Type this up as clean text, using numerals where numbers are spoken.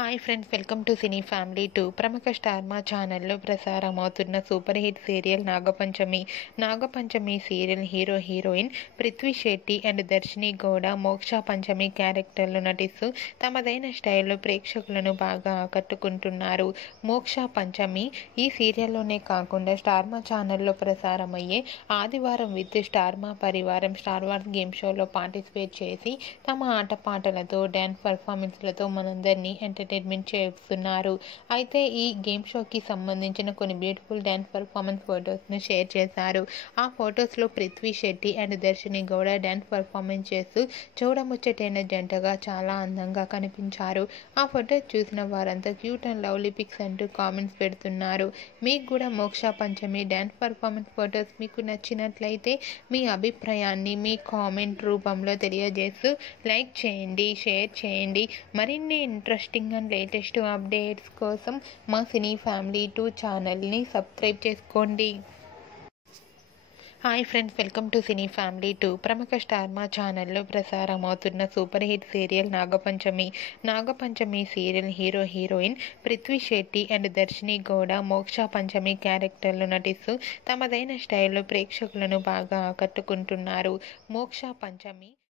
Hi friends, welcome to cine family 2. ప్రముఖ Star Maa ఛానల్లో ప్రసారమవుతున్న super hit serial Nagapanchami. Nagapanchami serial hero heroine Prithvi Shetty and Darshini Gowda Moksha Panchami క్యారెక్టర్లు నటిస్తూ తమదైన స్టైల్లో ప్రేక్షకులను బాగా ఆకట్టుకుంటున్నారు. మోక్ష పంచమి ఈ సీరియల్లోనే కాకుండా స్టార్ మా ఛానల్లో ప్రసారమయ్యే ఆదివారం విత్ స్టార్ మా పరివారం స్టార్ వార్స్ గేమ్ షోలో పార్టిసిపేట్ చేసి తమ ఆటపాటలతో డ్యాన్స్ పర్ఫార్మెన్స్లతో మనందరినీ ఎంటర్టైన్మెంట్ చేస్తున్నారు. అయితే ఈ గేమ్ షోకి సంబంధించిన కొన్ని బ్యూటిఫుల్ డ్యాన్స్ పర్ఫార్మెన్స్ ఫొటోస్ను షేర్ చేశారు. ఆ ఫొటోస్లో Prithvi Shetty and Darshini Gowda dance performance చేస్తూ చూడముచ్చటైన జంటగా చాలా అందంగా కనిపించారు. ఆ ఫొటోస్ చూసిన వారంతా క్యూట్ అండ్ లవ్లీ పిక్స్ అంటూ కామెంట్స్ పెడుతున్నారు. మీకు కూడా మోక్ష పంచమి డ్యాన్స్ పర్ఫార్మెన్స్ ఫొటోస్ మీకు నచ్చినట్లయితే మీ అభిప్రాయాన్ని మీ కామెంట్ రూపంలో తెలియజేస్తూ లైక్ చేయండి, షేర్ చేయండి. మరిన్ని ఇంట్రెస్టింగ్ అండ్ లేటెస్ట్ అప్డేట్స్ కోసం మా సినీ ఫ్యామిలీ 2 ఛానల్ని సబ్స్క్రైబ్ చేసుకోండి. Hi friends, welcome to cine family 2. ప్రముఖ స్టార్ మా ఛానల్లో ప్రసారమవుతున్న super hit serial Nagapanchami. Nagapanchami serial hero heroine Prithvi Shetty and Darshini Gowda Moksha Panchami క్యారెక్టర్లు నటిస్తూ తమదైన స్టైల్లో ప్రేక్షకులను బాగా ఆకట్టుకుంటున్నారు. మోక్ష పంచమి